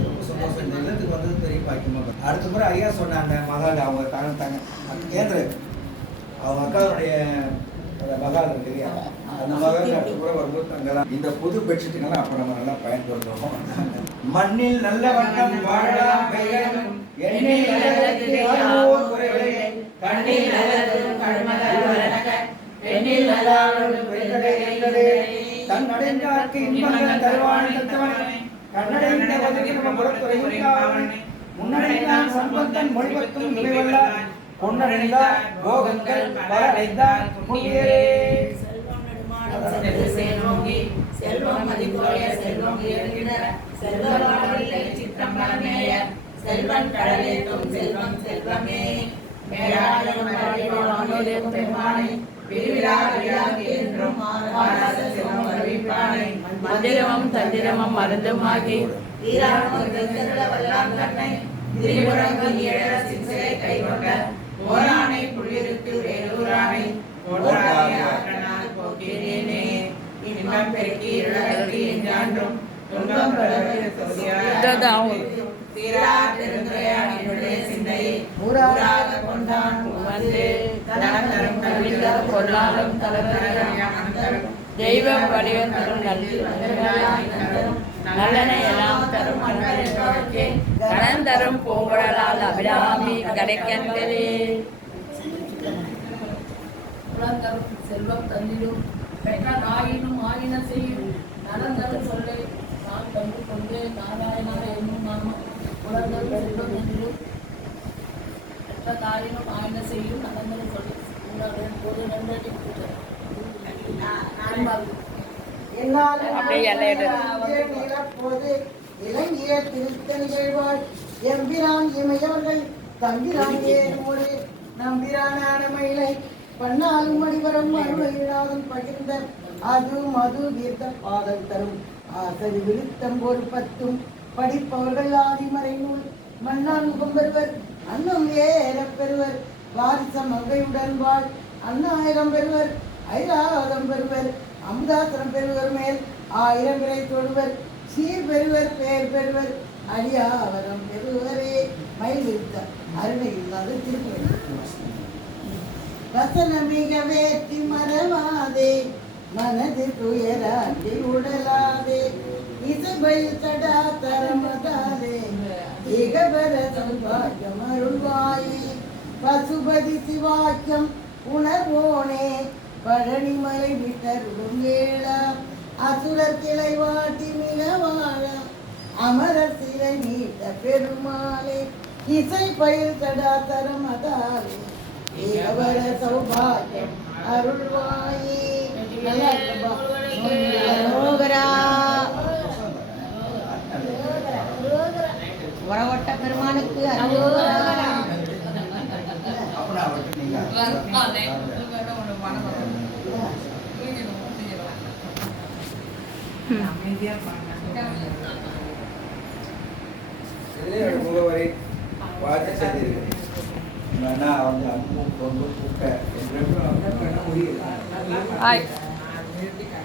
ரொம்ப சந்தோஷம் இந்த இல்லத்துக்கு வந்தது பெரிய பாக்கியமாக அடுத்த முறை ஐயா சொன்னாங்க அந்த அவங்க தாங்க தாங்க கேந்திர அவங்க அக்காவுடைய அந்த இருக்கு இல்லையா அந்த மகள் அடுத்த முறை வரும்போது அங்கெல்லாம் இந்த புது பெட்ஷீட்டுங்கெல்லாம் அப்போ நம்ம நல்லா பயன்படுத்துவோம் மண்ணில் நல்ல வண்ணம் வாழலாம் பெயரும் எண்ணில் கண்ணில் நல்லதும் கண்மலர் வளரக பெண்ணில் நல்லாளும் இன்பங்கள் தருவான் தத்தவனே. கண்ணடைந்த வதற்கு புறத்துறையுண்டாவனே முன்னடைந்தான் சம்பந்தன் மொழிவத்தும் இவைவல்லார் பொன்னடைந்தார் போகங்கள் பலடைந்தார் புண்ணியரே செல்வம் செல்வம் மதிக்கோய செல்வம் உயர்கிற செல்வமாடில்லை சிற்றம்பலமேய செல்வன் கடலேத்தும் செல்வம் செல்வமே மேலாடும் பெருமானை விரிவிலா என்றும் செல்வம் அறிவிப்பானை மந்திரமும் தந்திரமும் மருந்துமாகி. தீராமல் ஓரானை புள்ளிருக்கு வேலூரானை இன்பம் பெருக்கி துன்பம் தீரா பெருந்துரையான் என்னுடைய சிந்தையை ஊராக கொண்டான் வந்து கல்வியில் பொருளாலும் தலைவரும் தெய்வம் வடிவம் தரும் நல்கி நல்லனை எல்லாம் தரும் அன்பர்களுக்கு கடன் தரும் பூங்குழலால் அபிராமி கிடைக்கின்றதே செல்வம் தந்திடும். பெற்ற நாயினும் ஆயின செய்யும். நலந்தரும் சொல்லை. நான் கண்டு கொண்டே நாராயணாக என்னும் நாமம் உலகம் செல்வம் தந்திடும். பெற்ற தாயினும் ஆயின செய்யும். நலந்தரும் சொல்லை. உங்களுடைய போது இலங்கிய திருத்த எம்பிரான் இமையவர்கள் தம்பிரான் ஏறுமோடு நம்பிரான மயிலை பண்ணாலும் மணிவரம் அருளையிடாதம் பகிர்ந்த அது மது வீர்த்த பாதல் தரும் ஆசரி விருத்தம் ஒரு பத்தும் படிப்பவர்கள் ஆதிமறை நூல் மன்னான் முகம் பெறுவர் அன்னம் ஏற பெறுவர். வாரிச மங்கையுடன் வாழ். அண்ணாயிரம் பெறுவர் ஐராவதம் பெறுவர் அமுதாசனம் பெறுவர் மேல். ஆயிரம் பிறை தொடுவர் சீர் பெறுவர் பேர் பெறுவர். அடியாவரம் பெறுவரே மயில் விருத்த அருணை இல்லாத திருக்குறள். வசனமிக வேற்றி மறவாதே மனது துயராட்டி உடலாதே. இசைபயில் தடா தரமதாலே ஏகபர சௌபாகியம் அருள்வாயே பசுபதி சிவாக்கியம் உணர்வோனே பழனிமலை விட்டருடும் வேளா அசுரர் கிளை வாட்டி மிக வாழ அமரர் சிறை நீட்ட பெருமாளே இசை பயில் தடா தரமதாலே ஏகபர சௌபாகியம் அருள்வாயே நல்லா இருக்குப்பா. அரோகரா. உறவட்ட பெருமானுக்கு அரோகரா. முகவரி வாழ்த்து செய்திருக்கு நான் வந்து அன்பு பொண்ணு குப்பை ரெண்டும் வந்து பண்ண முடியல ஆய் அந்த